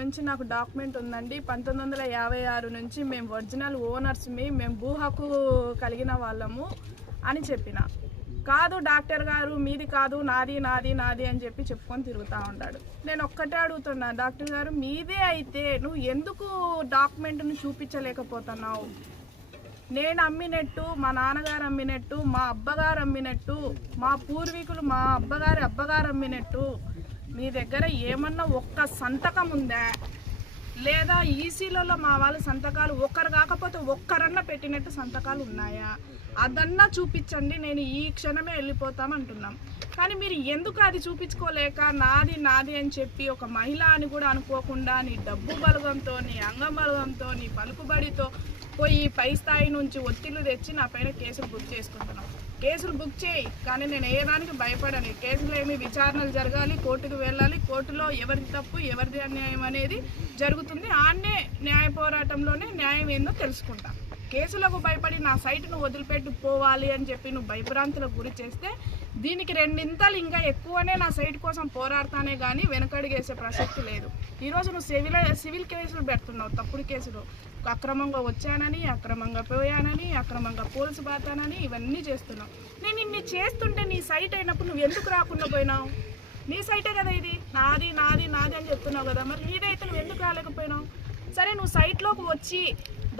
నుంచి నాకు డాక్యుమెంట్ ఉందండి. పంతొమ్మిది వందల యాభై ఆరు నుంచి మేము ఒరిజినల్ ఓనర్స్మి మేము భూ హక్కు కలిగిన వాళ్ళము అని చెప్పిన. కాదు డాక్టర్ గారు మీది కాదు నాది నాది నాది అని చెప్పి చెప్పుకొని తిరుగుతూ ఉన్నాడు నేను ఒక్కటే అడుగుతున్నా డాక్టర్ గారు మీదే అయితే నువ్వు ఎందుకు డాక్యుమెంట్ను చూపించలేకపోతున్నావు? నేను అమ్మినట్టు మా నాన్నగారు అమ్మినట్టు మా అబ్బగారు అమ్మినట్టు మా పూర్వీకులు మా అబ్బగారి అబ్బగారు అమ్మినట్టు మీ దగ్గర ఏమన్నా ఒక్క సంతకం ఉందా? లేదా ఈసీలలో మా వాళ్ళ సంతకాలు ఒక్కరు కాకపోతే ఒక్కరన్నా పెట్టినట్టు సంతకాలు ఉన్నాయా? అదన్నా చూపించండి నేను ఈ క్షణమే వెళ్ళిపోతాం అంటున్నాం. కానీ మీరు ఎందుకు అది చూపించుకోలేక నాది నాది అని చెప్పి ఒక మహిళ అని కూడా అనుకోకుండా నీ డబ్బు బలగంతో నీ అంగం బలగంతో నీ పలుకుబడితో పోయి పై స్థాయి నుంచి ఒత్తిళ్ళు తెచ్చి నా పైన కేసులు బుక్ చేసుకుంటున్నాం. కేసులు బుక్ చేయి కానీ నేను ఏ దానికి భయపడను. కేసులు ఏమి విచారణలు జరగాలి కోర్టుకు వెళ్ళాలి కోర్టులో ఎవరిది తప్పు ఎవరిది అన్యాయం అనేది జరుగుతుంది. ఆన్నే న్యాయ పోరాటంలోనే న్యాయం ఏందో తెలుసుకుంటా. కేసులకు భయపడి నా సైట్ను వదిలిపెట్టి పోవాలి అని చెప్పి నువ్వు భయభ్రాంతులకు గురి చేస్తే దీనికి రెండింతలు ఇంకా ఎక్కువనే నా సైట్ కోసం పోరాడతానే కానీ వెనకడిగేసే ప్రసక్తి లేదు. ఈరోజు నువ్వు సివిల్ సివిల్ కేసులు పెడుతున్నావు తప్పుడు కేసులు. అక్రమంగా వచ్చానని అక్రమంగా పోయానని అక్రమంగా పోలీసు బాతానని ఇవన్నీ చేస్తున్నావు. నేను ఇన్ని చేస్తుంటే నీ సైట్ అయినప్పుడు నువ్వు ఎందుకు రాకుండా పోయినావు? నీ సైటే కదా ఇది. నాది నాది నాది అని చెప్తున్నావు కదా. మరి నీదైతే నువ్వు ఎందుకు రాలేకపోయినావు? సరే నువ్వు సైట్లోకి వచ్చి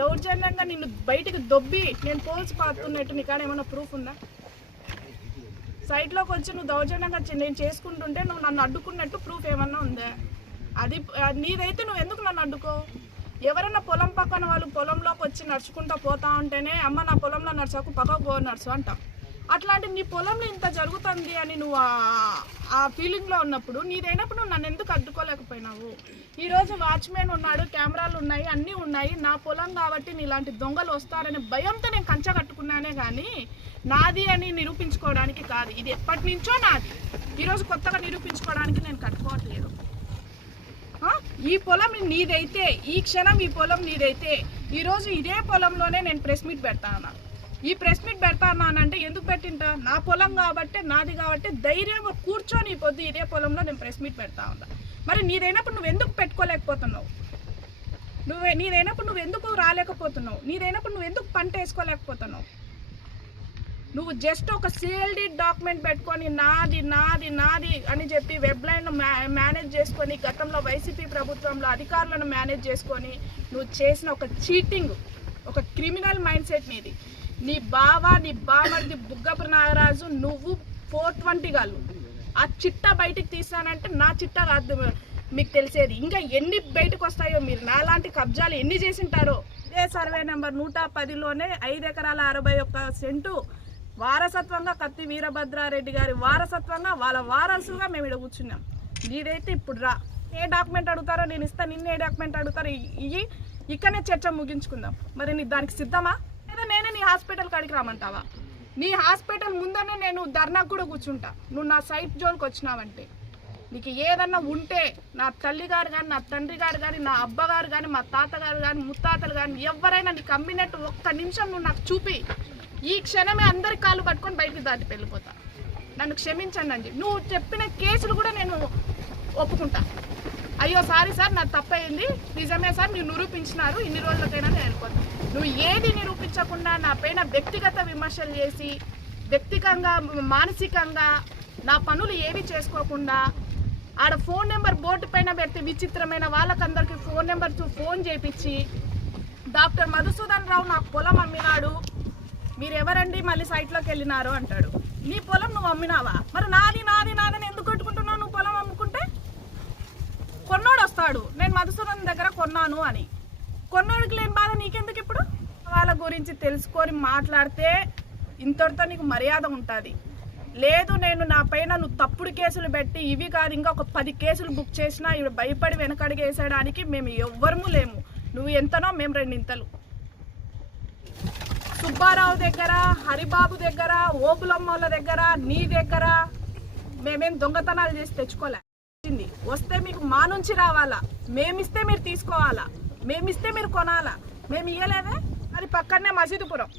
దౌర్జన్యంగా నిన్ను బయటికి దొబ్బి నేను పోల్చి పాతున్నట్టు నీకాడ ఏమైనా ప్రూఫ్ ఉందా? సైట్లోకి వచ్చి నువ్వు దౌర్జన్యంగా నేను చేసుకుంటుంటే నువ్వు నన్ను అడ్డుకున్నట్టు ప్రూఫ్ ఏమన్నా ఉందా? అది అది నీదైతే నువ్వు ఎందుకు నన్ను అడ్డుకో? ఎవరైనా పొలం పక్కన వాళ్ళు పొలంలోకి వచ్చి నడుచుకుంటూ పోతా ఉంటేనే అమ్మ నా పొలంలో నడుచకు పక్కకు పో నడుచు అంటాం అట్లాంటి నీ పొలంలో ఇంత జరుగుతుంది అని నువ్వు ఆ- ఫీలింగ్లో ఉన్నప్పుడు నీదైనప్పుడు నువ్వు నన్ను ఎందుకు అడ్డుకోలేకపోయినావు? ఈరోజు వాచ్మెన్ ఉన్నాడు కెమెరాలు ఉన్నాయి అన్నీ ఉన్నాయి. నా పొలం కాబట్టి నీలాంటి దొంగలు వస్తారనే భయంతో నేను కంచె కట్టుకున్నానే కానీ నాది అని నిరూపించుకోవడానికి కాదు. ఇది ఎప్పటి నుంచో నాది. ఈరోజు కొత్తగా నిరూపించుకోవడానికి నేను కట్టుకోవట్లేదు. ఈ పొలం నీదైతే ఈ క్షణం ఈ పొలం నీదైతే ఈరోజు ఇదే పొలంలోనే నేను ప్రెస్ మీట్ పెడతాను ఈ ప్రెస్ మీట్ పెడతానంటే ఎందుకు పెట్టింటా నా పొలం కాబట్టి నాది కాబట్టి ధైర్యంగా కూర్చొని పొద్దు ఇదే పొలంలో నేను ప్రెస్ మీట్ పెడతా ఉన్నా. మరి నీదైనప్పుడు నువ్వు ఎందుకు పెట్టుకోలేకపోతున్నావు? నువ్వే నీదైనప్పుడు నువ్వు ఎందుకు రాలేకపోతున్నావు? నీదైనప్పుడు నువ్వు ఎందుకు పంట వేసుకోలేకపోతున్నావు? నువ్వు జస్ట్ ఒక సిఎల్డి డాక్యుమెంట్ పెట్టుకొని నాది నాది నాది అని చెప్పి వెబ్లైన్ మేనేజ్ చేసుకొని గతంలో వైసీపీ ప్రభుత్వంలో అధికారులను మేనేజ్ చేసుకొని నువ్వు చేసిన ఒక చీటింగ్ ఒక క్రిమినల్ మైండ్ సెట్ నీది. నీ బావ నీ బామర్ది బుగ్గపు నాగరాజు నువ్వు ఫోర్ ట్వంటీ గాళ్ళు ఆ చిట్ట బయటికి తీసానంటే నా చిట్ట రాదు మీకు తెలిసేది. ఇంకా ఎన్ని బయటకు వస్తాయో మీరు నాలాంటి కబ్జాలు ఎన్ని చేసింటారో. ఇదే సర్వే నెంబర్ నూట పదిలోనే ఐదు ఎకరాల అరవై ఒక్క సెంటు వారసత్వంగా కత్తి వీరభద్రారెడ్డి గారి వారసత్వంగా వాళ్ళ వారసుగా మేము ఇక్కడ కూర్చున్నాం. నీదైతే ఇప్పుడు రా. ఏ డాక్యుమెంట్ అడుగుతారో నేను ఇస్తాను నిన్న ఏ డాక్యుమెంట్ అడుగుతారో ఇవి ఇక్కడనే చర్చ ముగించుకుందాం. మరి నీ దానికి సిద్ధమా? హాస్పిటల్ కాడికి రమ్మంటావా? నీ హాస్పిటల్ ముందనే నేను ధర్నాకు కూడా కూర్చుంటా. నువ్వు నా సైట్ జోన్కి వచ్చినావంటే. నీకు ఏదన్నా ఉంటే నా తల్లి గారు కానీ నా తండ్రి గారు కానీ నా అబ్బగారు కానీ మా తాతగారు కానీ ముత్తాతలు కానీ ఎవరైనా నీకు అమ్మినట్టు ఒక్క నిమిషం నువ్వు నాకు చూపి. ఈ క్షణమే అందరి కాళ్ళు పట్టుకొని బయటికి దాటి వెళ్ళిపోతా. నన్ను క్షమించండి నువ్వు చెప్పిన కేసులు కూడా నేను ఒప్పుకుంటా. అయ్యో సారీ సార్ నాకు తప్పయింది. నిజమే సార్ మీరు నిరూపించినారు. ఇన్ని రోజులకైనా నేను వెళ్ళిపోతాను నువ్వు ఏది నిరూపించకుండా నా పైన వ్యక్తిగత విమర్శలు చేసి వ్యక్తికంగా మానసికంగా నా పనులు ఏవి చేసుకోకుండా ఆడ ఫోన్ నెంబర్ బోర్డు పైన పెడితే విచిత్రమైన వాళ్ళకందరికీ ఫోన్ నెంబర్ ఫోన్ చేపించి డాక్టర్ మధుసూదన్ రావు నాకు పొలం అమ్మినాడు మీరు ఎవరండి మళ్ళీ సైట్లోకి వెళ్ళినారు అంటాడు. నీ పొలం నువ్వు అమ్మినావా? మరి నాది నాది నాదని ఎందుకు కొట్టుకుంటున్నావు నువ్వు పొలం అమ్ముకుంటే? కొన్నోడు వస్తాడు నేను మధుసూదన్ దగ్గర కొన్నాను అని. కొన్నోడికి లేని బాధ నీకెందుకు ఇప్పుడు? వాళ్ళ గురించి తెలుసుకొని మాట్లాడితే ఇంతటితో నీకు మర్యాద ఉంటుంది. లేదు నేను నా పైన నువ్వు తప్పుడు కేసులు పెట్టి ఇవి కాదు ఇంకా ఒక పది కేసులు బుక్ చేసినా ఇవి భయపడి వెనకడిగేసేయడానికి మేము ఎవ్వరము లేము. నువ్వు ఎంతనో మేము రెండింతలు. సుబ్బారావు దగ్గర హరిబాబు దగ్గర ఓపులమ్మల దగ్గర నీ దగ్గర మేమేం దొంగతనాలు చేసి తెచ్చుకోలే. వచ్చింది. వస్తే మీకు మా నుంచి రావాలా? మేమిస్తే మీరు తీసుకోవాలా? మేమిస్తే మీరు కొనాలా? మేము ఇవ్వలేదే అది పక్కనే మసీదుపురం.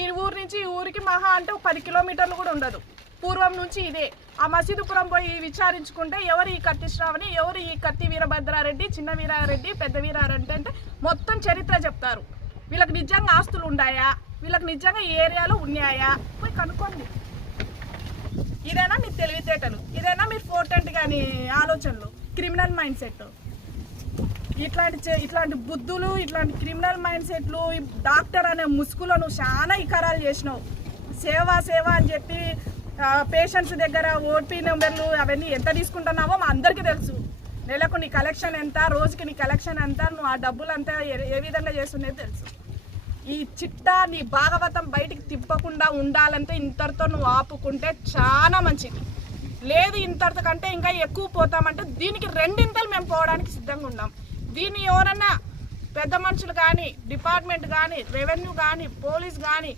ఈ ఊరు నుంచి ఈ ఊరికి మహా అంటే ఒక పది కిలోమీటర్లు కూడా ఉండదు. పూర్వం నుంచి ఇదే. ఆ మసీదుపురం పోయి విచారించుకుంటే ఎవరు ఈ కత్తి శ్రావణి ఎవరు ఈ కత్తి వీరభద్రారెడ్డి చిన్న వీరారెడ్డి పెద్ద వీరారెడ్డి అంటే మొత్తం చరిత్ర చెప్తారు. వీళ్ళకి నిజంగా ఆస్తులు ఉన్నాయా వీళ్ళకి నిజంగా ఈ ఏరియాలో ఉన్నాయా? పోయి కనుక్కోండి. ఇదేనా మీ తెలివితేటలు? ఇదైనా మీరు ఫోర్టెంట్ కానీ ఆలోచనలు? Criminal mind set? ఇట్లాంటి చే- ఇట్లాంటి బుద్ధులు ఇట్లాంటి క్రిమినల్ మైండ్ సెట్లు డాక్టర్ అనే ముసుగులో నువ్వు చాలా ఇకరాలు చేసినావు. సేవ సేవ అని చెప్పి పేషెంట్స్ దగ్గర ఓటీ నెంబర్లు అవన్నీ ఎంత తీసుకుంటున్నావో మా అందరికీ తెలుసు. నెలకు నీ కలెక్షన్ ఎంత రోజుకి నీ కలెక్షన్ ఎంత నువ్వు ఆ డబ్బులంతా ఏ- ఏ విధంగా చేస్తున్నది తెలుసు. ఈ చిట్టా నీ భాగవతం బయటికి తిప్పకుండా ఉండాలంటే ఇంతటితో నువ్వు ఆపుకుంటే చాలా మంచిది. లేదు ఇంతటితో కంటే ఇంకా ఎక్కువ పోతామంటే దీనికి రెండింతలు మేము పోవడానికి సిద్ధంగా ఉన్నాం. దీన్ని ఎవరన్నా పెద్ద మనుషులు కానీ డిపార్ట్మెంట్ కానీ రెవెన్యూ కానీ పోలీస్ కానీ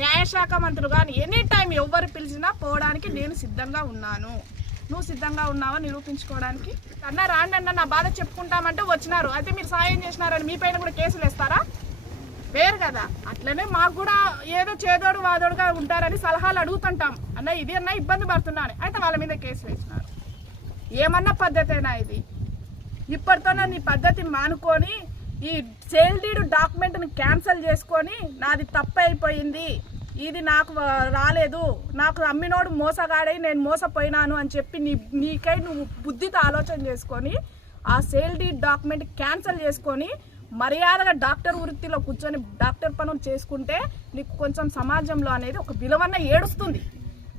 న్యాయశాఖ మంత్రులు కానీ ఎనీ టైం ఎవరు పిలిచినా పోవడానికి నేను సిద్ధంగా ఉన్నాను. నువ్వు సిద్ధంగా ఉన్నావా నిరూపించుకోవడానికి? అన్న రాండి అన్న నా బాధ చెప్పుకుంటామంటే వచ్చినారు. అయితే మీరు సాయం చేసినారని మీ పైన కూడా కేసులు వేస్తారా? వేరు కదా. అట్లనే మాకు కూడా ఏదో చేదోడు వాదోడుగా ఉంటారని సలహాలు అడుగుతుంటాం. అన్న ఇది అన్న ఇబ్బంది పడుతున్నాను అయితే వాళ్ళ మీద కేసు వేసినారు. ఏమన్నా పద్ధతేనా ఇది? ఇప్పటితోనే నీ పద్ధతి మానుకొని ఈ సేల్ డీడ్ డాక్యుమెంట్ని క్యాన్సిల్ చేసుకొని నాది తప్పు అయిపోయింది ఇది నాకు రాలేదు. నాకు అమ్మినోడు మోసగాడై నేను మోసపోయినాను అని చెప్పి నీ నీకై నువ్వు బుద్ధితో ఆలోచన చేసుకొని ఆ సేల్ డీడ్ డాక్యుమెంట్ క్యాన్సిల్ చేసుకొని మర్యాదగా డాక్టర్ వృత్తిలో కూర్చొని డాక్టర్ పనులు చేసుకుంటే నీకు కొంచెం సమాజంలో అనేది ఒక విలువన్న ఏడుస్తుంది.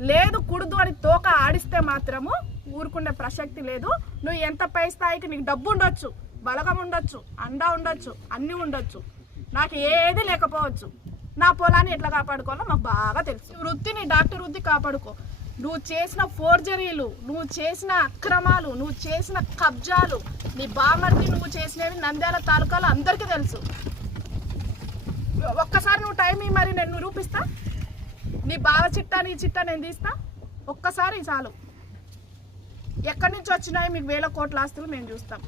లేదు కుడుదు అని తోక ఆడిస్తే మాత్రము ఊరుకునే ప్రసక్తి లేదు. నువ్వు ఎంత పై స్థాయికి నీకు డబ్బు ఉండొచ్చు బలగం ఉండొచ్చు అండా ఉండొచ్చు అన్నీ ఉండొచ్చు. నాకు ఏది లేకపోవచ్చు. నా పొలాన్ని ఎట్లా కాపాడుకోవాలో మాకు బాగా తెలుసు. వృత్తిని డాక్టర్ వృత్తి కాపాడుకో. నువ్వు చేసిన ఫోర్జరీలు నువ్వు చేసిన అక్రమాలు నువ్వు చేసిన కబ్జాలు నీ బామర్ది నువ్వు చేసినవి నంద్యాల తాలూకాలో అందరికీ తెలుసు. ఒక్కసారి నువ్వు టైం మరి నేను నిరూపిస్తా. నీ బావ చిట్టా నీ చిట్టా నేను తీస్తా. ఒక్కసారి చాలు. ఎక్కడి నుంచి వచ్చినాయి మీకు వేల కోట్ల ఆస్తులు మేము చూస్తాం.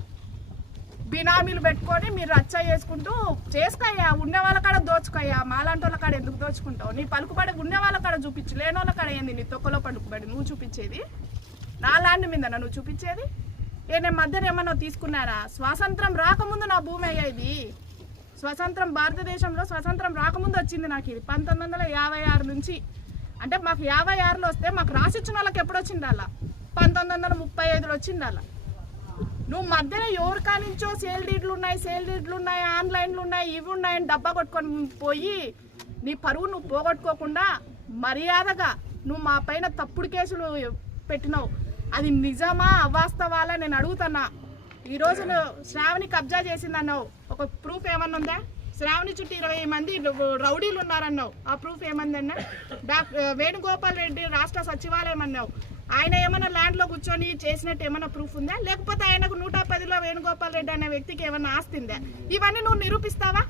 బినామీలు పెట్టుకొని మీరు రచ్చ చేసుకుంటూ చేసుకోయ్యా ఉండే వాళ్ళ కాడ దోచుకోయ్యా మాలాంటి వాళ్ళ కాడ ఎందుకు దోచుకుంటావు? నీ పలుకుబడి ఉండే వాళ్ళ కాడ చూపించు లేని వాళ్ళ కాడ ఏంది నీ తొక్కలో పలుకుబడి నువ్వు చూపించేది? నా ల్యాండ్ మీద నువ్వు చూపించేది? ఏ నేను మధ్యన ఏమన్నా తీసుకున్నారా? స్వాతంత్రం రాకముందు నా భూమి అయ్యేది స్వతంత్రం భారతదేశంలో స్వతంత్రం రాకముందు వచ్చింది నాకు ఇది. పంతొమ్మిది వందల యాభై ఆరు నుంచి. అంటే మాకు యాభై ఆరులో వస్తే మాకు రాసిచ్చిన వాళ్ళకి ఎప్పుడు వచ్చింది అలా? పంతొమ్మిది వందల ముప్పై ఐదులో వచ్చింది అలా నువ్వు మధ్యన ఎవరి కానించో సేల్ డీడ్లు ఉన్నాయి సేల్ డీడ్లు ఉన్నాయి ఆన్లైన్లు ఉన్నాయి ఇవి ఉన్నాయని డబ్బా కొట్టుకొని పోయి నీ పరువు నువ్వు పోగొట్టుకోకుండా మర్యాదగా నువ్వు మా పైన తప్పుడు కేసులు పెట్టినావు. అది నిజమా అవాస్తవాలా నేను అడుగుతున్నా. ఈరోజు నువ్వు శ్రావణి కబ్జా చేసిందన్నావు. ఒక ప్రూఫ్ ఏమన్నా ఉందా? శ్రావణి చుట్టూ ఇరవై మంది రౌడీలు ఉన్నారన్నావు. ఆ ప్రూఫ్ ఏమందన్నా? డాక్టర్ వేణుగోపాల్ రెడ్డి రాష్ట్ర సచివాలయం అన్నావు. ఆయన ఏమైనా ల్యాండ్లో కూర్చొని చేసినట్టు ఏమైనా ప్రూఫ్ ఉందా? లేకపోతే ఆయనకు నూట పదిలో వేణుగోపాల్ రెడ్డి అనే వ్యక్తికి ఏమైనా ఆస్తి ఉందా? ఇవన్నీ నువ్వు నిరూపిస్తావా?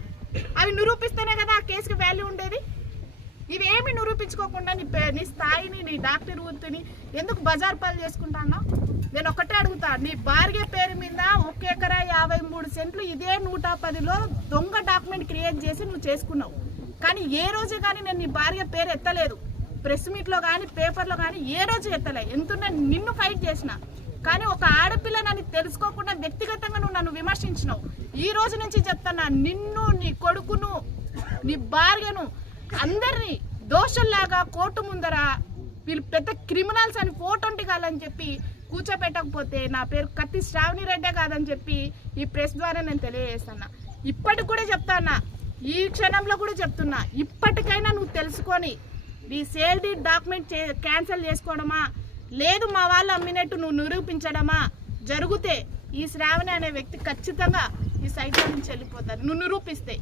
అవి నిరూపిస్తేనే కదా ఆ కేసుకి వాల్యూ ఉండేది. ఇవేమి నిరూపించుకోకుండా నీ నీ స్థాయిని నీ డాక్టర్ వృత్తిని ఎందుకు బజార్ పాలు చేసుకుంటానో నేను ఒకటే అడుగుతా నీ భార్య పేరు మీద ఒక ఎకరా యాభై మూడు సెంట్లు ఇదే నూట పదిలో దొంగ డాక్యుమెంట్ క్రియేట్ చేసి నువ్వు చేసుకున్నావు. కానీ ఏ రోజు కానీ నేను నీ భార్య పేరు ఎత్తలేదు. ప్రెస్ మీట్లో కానీ పేపర్లో కానీ ఏ రోజు ఎత్తలే. ఎంతున్నా నిన్ను ఫైట్ చేసిన. కానీ ఒక ఆడపిల్ల నన్ను తెలుసుకోకుండా వ్యక్తిగతంగా నువ్వు నన్ను విమర్శించినావు. ఈ రోజు నుంచి చెప్తున్నా నిన్ను నీ కొడుకును నీ భార్యను అందరినీ దోషుల్లాగా కోర్టు ముందర వీళ్ళు పెద్ద క్రిమినల్స్ అని ఫోటోంటి కాదని చెప్పి కూర్చోపెట్టకపోతే నా పేరు కత్తి శ్రావణి రెడ్డే కాదని చెప్పి ఈ ప్రెస్ ద్వారా నేను తెలియజేస్తున్నా. ఇప్పటికి కూడా చెప్తానా ఈ క్షణంలో కూడా చెప్తున్నా ఇప్పటికైనా నువ్వు తెలుసుకొని ఈ సేల్ డీడ్ డాక్యుమెంట్ చే క్యాన్సిల్ చేసుకోవడమా? లేదు మా వాళ్ళు అమ్మినట్టు నువ్వు నిరూపించడమా? జరిగితే ఈ శ్రావణి అనే వ్యక్తి ఖచ్చితంగా ఈ సైట్లో నుంచి వెళ్ళిపోతారు నువ్వు నిరూపిస్తే.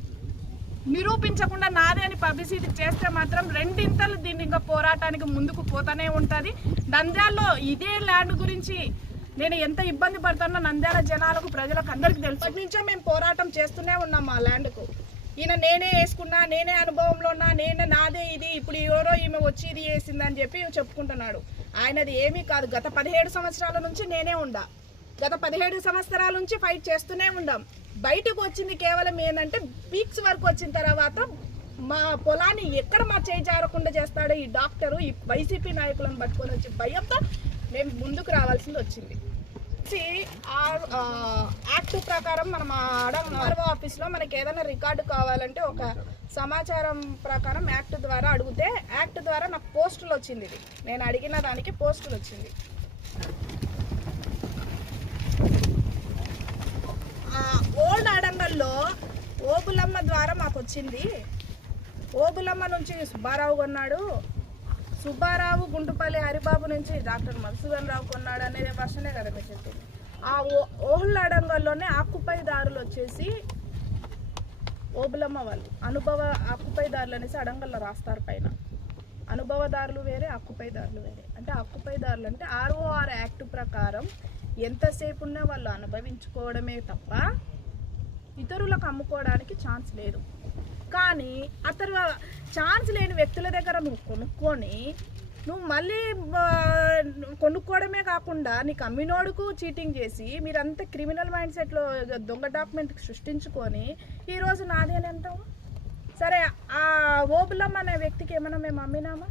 నిరూపించకుండా నాదే అని పబ్లిసిటీ చేస్తే మాత్రం రెండింతలు దీన్ని ఇంకా పోరాటానికి ముందుకు పోతానే ఉంటుంది. నంద్యాల్లో ఇదే ల్యాండ్ గురించి నేను ఎంత ఇబ్బంది పడుతున్నా నంద్యాల జనాలకు ప్రజలకు అందరికీ తెలుసు. నుంచో మేము పోరాటం చేస్తూనే ఉన్నాం మా ల్యాండ్కు. ఈయన నేనే వేసుకున్నా నేనే అనుభవంలో ఉన్నా నేనే నాదే ఇది ఇప్పుడు ఎవరో ఈమె వచ్చి ఇది వేసిందని చెప్పి చెప్పుకుంటున్నాడు. ఆయనది ఏమీ కాదు. గత పదిహేడు సంవత్సరాల నుంచి నేనే ఉండా. గత పదిహేడు సంవత్సరాల నుంచి ఫైట్ చేస్తూనే ఉండాం. బయటకు వచ్చింది కేవలం ఏంటంటే పీక్స్ వరకు వచ్చిన తర్వాత మా పొలాన్ని ఎక్కడ మా చేయి జారకుండా చేస్తాడో ఈ డాక్టరు ఈ వైసీపీ నాయకులను పట్టుకొని వచ్చి భయంతో మేము ముందుకు రావాల్సింది వచ్చింది. వచ్చి యాక్ట్ ప్రకారం మనం ఆర్ఓ ఆఫీస్లో మనకి ఏదైనా రికార్డు కావాలంటే ఒక సమాచారం ప్రకారం యాక్ట్ ద్వారా అడిగితే యాక్ట్ ద్వారా నాకు పోస్టులు వచ్చింది ఇది. నేను అడిగిన దానికి పోస్టులు వచ్చింది. ఓల్డ్ అడంగల్లో ఓబులమ్మ ద్వారా మాకు వచ్చింది. ఓబులమ్మ నుంచి సుబ్బారావు కొన్నాడు. సుబ్బారావు గుంటుపల్లి హరిబాబు నుంచి డాక్టర్ మధుసూదన్ రావు కొన్నాడు అనేది వర్షనే కదా మీరు చెప్పింది. ఆ ఓ- ఓల్డ్ అడంగల్లోనే ఆకుపైదారులు వచ్చేసి ఓబులమ్మ వాళ్ళు అనుభవ ఆకుపైదారులు అనేసి అడంగల్లో రాస్తారు పైన. అనుభవదారులు వేరే ఆకుపైదారులు వేరే. అంటే ఆకుపైదారులు అంటే ఆర్ఓఆర్ యాక్ట్ ప్రకారం ఎంతసేపు ఉన్నా వాళ్ళు అనుభవించుకోవడమే తప్ప ఇతరులకు అమ్ముకోవడానికి ఛాన్స్ లేదు. కానీ అతను ఛాన్స్ లేని వ్యక్తుల దగ్గర నువ్వు కొనుక్కొని నువ్వు మళ్ళీ కొనుక్కోవడమే కాకుండా నీకు అమ్మినోడుకు చీటింగ్ చేసి మీరంతా క్రిమినల్ మైండ్ సెట్లో దొంగ డాక్యుమెంట్ సృష్టించుకొని ఈరోజు నాది అని అంటావు? సరే ఆ ఓబులం అనే వ్యక్తికి ఏమైనా మేము అమ్మినామా?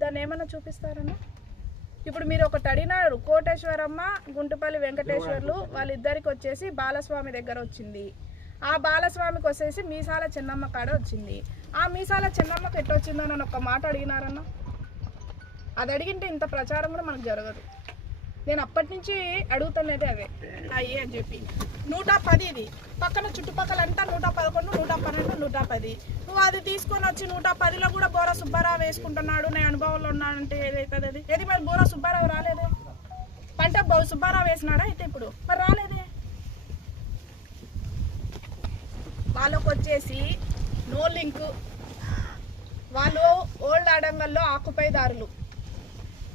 దాన్ని ఏమైనా చూపిస్తారన్నా? ఇప్పుడు మీరు ఒకటి అడిగినారు కోటేశ్వరమ్మ గుంటుపల్లి వెంకటేశ్వర్లు వాళ్ళిద్దరికి వచ్చేసి బాలస్వామి దగ్గర వచ్చింది. ఆ బాలస్వామికి వచ్చేసి మీసాల చిన్నమ్మ కాడ వచ్చింది. ఆ మీసాల చిన్నమ్మకి ఎట్టు వచ్చిందని ఒక మాట అడిగినారన్న? అది అడిగింటే ఇంత ప్రచారం కూడా మనకు జరగదు. నేను అప్పటి నుంచి అడుగుతున్నదే అవే. అయ్యి అని చెప్పి. నూట పది ఇది. పక్కన చుట్టుపక్కలంతా నూట పదకొండు నూట పన్నెండు నూట పది. నువ్వు అది తీసుకొని వచ్చి నూట పదిలో కూడా బోర సుబ్బారావు వేసుకుంటున్నాడు నేను అనుభవంలో ఉన్నానంటే ఏదైతుంది అది? ఏది మరి బోర సుబ్బారావు రాలేదే? పంట బో- సుబ్బారావు వేసినాడా అయితే ఇప్పుడు? మరి రాలేదే? వాళ్ళకు వచ్చేసి నో లింక్ వాళ్ళు ఓల్డ్ అడంగల్లో ఆకుపైదారులు.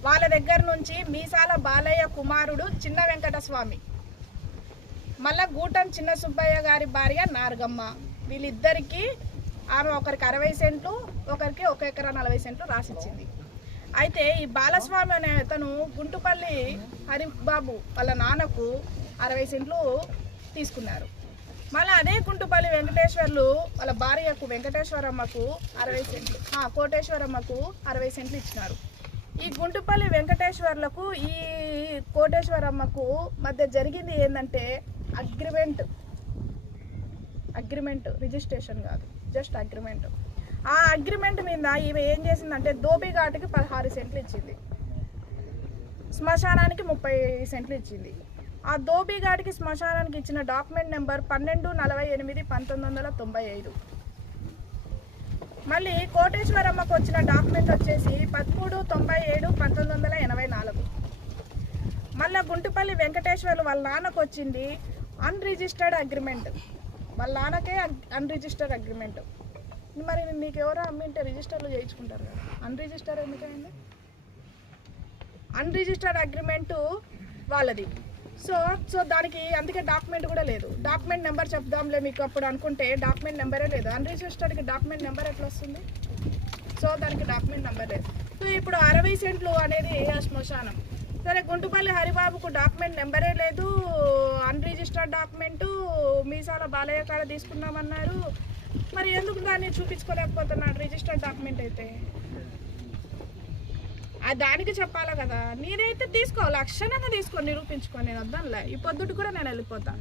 వాళ్ళ దగ్గర నుంచి మీసాల బాలయ్య కుమారుడు చిన్న వెంకటస్వామి. మళ్ళా గూటం చిన్న సుబ్బయ్య గారి భార్య నార్గమ్మ. వీళ్ళిద్దరికీ ఆమె ఒకరికి అరవై సెంట్లు ఒకరికి ఒక ఎకరా నలభై సెంట్లు రాసిచ్చింది. అయితే ఈ బాలస్వామి అనే అతను గుంటుపల్లి హరిబాబు వాళ్ళ నాన్నకు అరవై సెంట్లు తీసుకున్నారు. మళ్ళీ అదే గుంటుపల్లి వెంకటేశ్వర్లు వాళ్ళ భార్యకు వెంకటేశ్వరమ్మకు అరవై సెంట్లు కోటేశ్వరమ్మకు అరవై సెంట్లు ఇచ్చినారు. ఈ గుంటుపల్లి వెంకటేశ్వర్లకు ఈ కోటేశ్వరమ్మకు మధ్య జరిగింది ఏంటంటే అగ్రిమెంట్. అగ్రిమెంట్ రిజిస్ట్రేషన్ కాదు జస్ట్ అగ్రిమెంట్. ఆ అగ్రిమెంట్ మీద ఈమె ఏం చేసిందంటే దోబిఘాట్కి పదహారు సెంట్లు ఇచ్చింది. శ్మశానానికి ముప్పై సెంట్లు ఇచ్చింది. ఆ దోబిఘాట్కి శ్మశానానికి ఇచ్చిన డాక్యుమెంట్ నెంబర్ పన్నెండు నలభై ఎనిమిది పంతొమ్మిది వందల తొంభై ఐదు. మళ్ళీ కోటేశ్వరమ్మకు వచ్చిన డాక్యుమెంట్ వచ్చేసి పదమూడు తొంభై ఏడు పంతొమ్మిది వందల ఎనభై నాలుగు. మళ్ళీ గుంటుపల్లి వెంకటేశ్వర్లు వాళ్ళ నాన్నకు వచ్చింది అన్రిజిస్టర్డ్ అగ్రిమెంట్ వాళ్ళ నాన్నకే అన్రిజిస్టర్డ్ అగ్రిమెంట్ మరి మీకు ఎవరో అమ్మింటే రిజిస్టర్లు చేయించుకుంటారు కదా. అన్రిజిస్టర్ ఎందుకైంది? అన్రిజిస్టర్డ్ అగ్రిమెంటు వాళ్ళది. సో సో దానికి అందుకే డాక్యుమెంట్ కూడా లేదు. డాక్యుమెంట్ నెంబర్ చెప్దాంలే మీకు అప్పుడు అనుకుంటే డాక్యుమెంట్ నెంబరే లేదు. అన్రిజిస్టర్డ్కి డాక్యుమెంట్ నెంబర్ ఎట్లా వస్తుంది సో దానికి డాక్యుమెంట్ నెంబర్ లేదు. సో ఇప్పుడు అరవై సెంట్లు అనేది ఆ శ్మశానం? సరే గుంటుపల్లి హరిబాబుకు డాక్యుమెంట్ నెంబరే లేదు. అన్రిజిస్టర్డ్ డాక్యుమెంటు మీసాల బాలయ్య కాడ తీసుకున్నామన్నారు మరి ఎందుకు దాన్ని చూపించుకోలేకపోతున్నాడు? రిజిస్టర్డ్ డాక్యుమెంట్ అయితే. ఆ దానికి చెప్పాలా కదా? నేనైతే తీసుకో లక్షణంగా తీసుకో నిరూపించుకో నేను వద్దానులే ఈ పొద్దుటి కూడా నేను వెళ్ళిపోతా.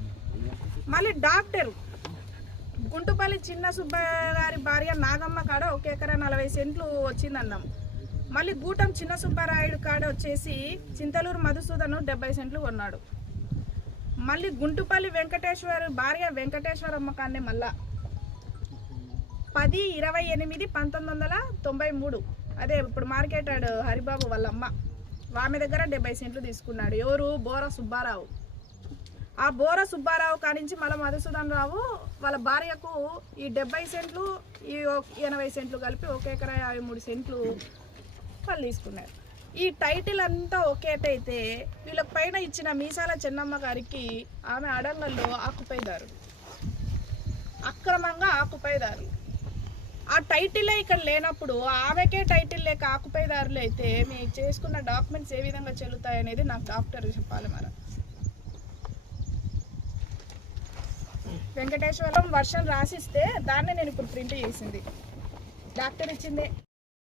మళ్ళీ డాక్టరు గుంటుపల్లి చిన్న సుబ్బయ్య గారి భార్య నాగమ్మ కాడ ఒక ఎకరా నలభై సెంట్లు వచ్చిందన్నాం. మళ్ళీ గూటం చిన్న సుబ్బారాయుడు కాడ వచ్చేసి చింతలూరు మధుసూదను డెబ్బై సెంట్లు కొన్నాడు. మళ్ళీ గుంటుపల్లి వెంకటేశ్వర భార్య వెంకటేశ్వరమ్మ కాన్నే మళ్ళా. పది ఇరవై ఎనిమిది పంతొమ్మిది వందల తొంభై మూడు. అదే ఇప్పుడు మార్కెటాడు హరిబాబు వాళ్ళ అమ్మ ఆమె దగ్గర డెబ్బై సెంట్లు తీసుకున్నాడు. ఎవరు? బోర సుబ్బారావు. ఆ బోర సుబ్బారావు కానించి మళ్ళీ మధుసూదన్ రావు వాళ్ళ భార్యకు ఈ డెబ్బై సెంట్లు ఈ ఎనభై సెంట్లు కలిపి ఒక ఎకరా యాభై మూడు సెంట్లు వాళ్ళు తీసుకున్నారు. ఈ టైటిల్ అంతా ఒకేటైతే వీళ్ళ పైన ఇచ్చిన మీసాల చెన్నమ్మ గారికి ఆమె అడంగల్లో ఆకుపైదారు. అక్రమంగా ఆకుపైదారు. ఆ టైటిలే ఇక్కడ లేనప్పుడు ఆమెకే టైటిల్ లేక ఆకుపైదారులు అయితే మీకు చేసుకున్న డాక్యుమెంట్స్ ఏ విధంగా చెల్లుతాయి అనేది నాకు డాక్టర్ చెప్పాలి మరి వెంకటేశ్వరం వర్షం రాసిస్తే దాన్ని నేను ఇప్పుడు ప్రింట్ చేసింది. డాక్టర్ ఇచ్చింది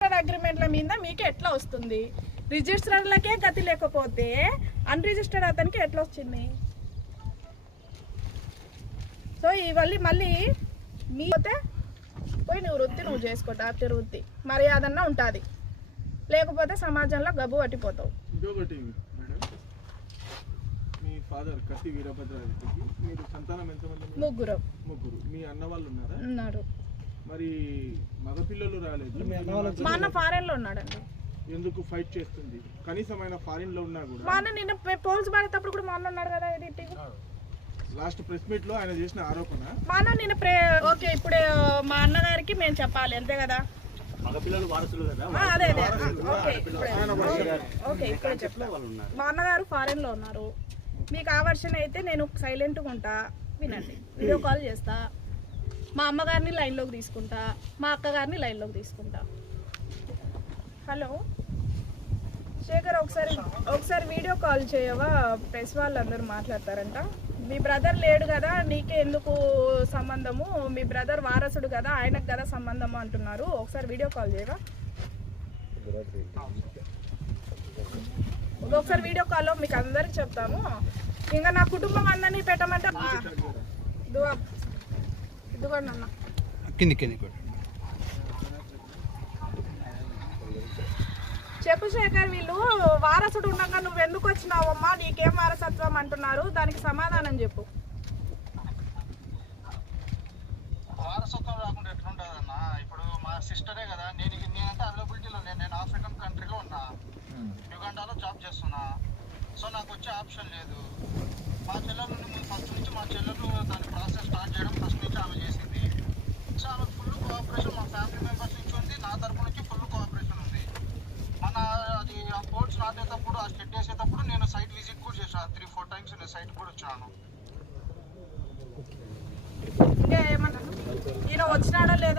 అగ్రిమెంట్ల మీద మీకు ఎట్లా వస్తుంది? రిజిస్టర్లకే గతి లేకపోతే అన్రిజిస్టర్డ్ అతనికి ఎట్లా వచ్చింది? సో ఇవన్నీ మళ్ళీ మీ అయితే పోయి నువ్వు వృత్తి నువ్వు చేసుకో డాక్టర్ వృత్తి. మర్యాదన్నా ఉంటుంది. లేకపోతే సమాజంలో గబ్బు పట్టిపోతావు. ఇంకొకటి మేడం. మీ ఫాదర్ వీరభద్రారెడ్డికి మీరు సంతానం ఎంతమంది? ముగ్గురు. ముగ్గురు. మీ అన్న వాళ్ళు ఉన్నారా? ఉన్నారు. మరి మగపిల్లలు రాలేదు. మా అన్న ఉన్నాడండి. ఎందుకు ఫైట్ చేస్తుంది? కనీసం ఆయన ఫారిన్లో ఉన్నా కూడా మా అన్న నిన్న పోల్స్ పడేటప్పుడు కూడా మా అన్న ఉన్నాడు కదా ఇది లాస్ట్ ప్రెస్ మీట్లో ఆయన చేసిన ఆరోపణ. మా అన్న నిన్న ప్రే ఓకే ఇప్పుడు మా అన్నగారికి మేము చెప్పాలి అంతే కదా? మగపిల్లలు వారసులు కదా ఆ, అదే అదే. ఓకే ఇప్పుడే. ఓకే ఇప్పుడే చెప్తా మా అన్నగారు ఫారెన్లో ఉన్నారు. మీకు ఆ వర్షన్ అయితే నేను సైలెంట్గా ఉంటా వినండి. వీడియో కాల్ చేస్తా. మా అమ్మగారిని లైన్లోకి తీసుకుంటా మా అక్కగారిని లైన్లోకి తీసుకుంటా. హలో? శేఖర్ ఒకసారి ఒకసారి వీడియో కాల్ చేయవా? ప్రెస్ వాళ్ళందరూ మాట్లాడతారంట. మీ బ్రదర్ లేడు కదా నీకే ఎందుకు సంబంధము? మీ బ్రదర్ వారసుడు కదా ఆయనకు కదా సంబంధము అంటున్నారు. ఒకసారి వీడియో కాల్ చేయవా? ఒకసారి వీడియో కాల్లో మీకు అందరికి చెప్తాము. ఇంకా నా కుటుంబం అందరినీ పెట్టమంటే ఇదిగోండి అన్న కింది కింది చెప్పు శేఖర్ వీళ్ళు వారసుడు ఉండగా నువ్వు ఎందుకు వచ్చినావమ్మా? నీకేం వారసత్వం అంటున్నారు? దానికి సమాధానం చెప్పు. వారసత్వం రాకుండా ఎట్లుంటుందన్న? ఇప్పుడు మా సిస్టరే కదా నేను నేనంటే అవైలబిలిటీలో నేను ఆఫ్రికన్ కంట్రీలో ఉన్నా. యుగండాలో జాబ్ చేస్తున్నా. సో నాకు వచ్చే ఆప్షన్ లేదు. మా చెల్లెలు ఫస్ట్ నుంచి మా చెల్లెలు దాని ప్రాసెస్ స్టార్ట్ చేయడం ఫస్ట్ నుంచి ఆమె చేసింది. సో ఆమె ఫుల్ కోఆపరేషన్ మా ఫ్యామిలీ మెంబర్స్ నుంచి ఉంది. నా తరపు నుంచి ఫుల్ కోఆపరేషన్ ఉంది మన అది ఆ పోర్ట్స్ నాటేటప్పుడు ఆ స్టెడ్ వేసేటప్పుడు నేను సైట్ విజిట్ కూడా చేశాను త్రీ ఫోర్ టైమ్స్ నేను సైట్ కూడా వచ్చాను. ఏమంటారు? ఈయన వచ్చినాడో లేదో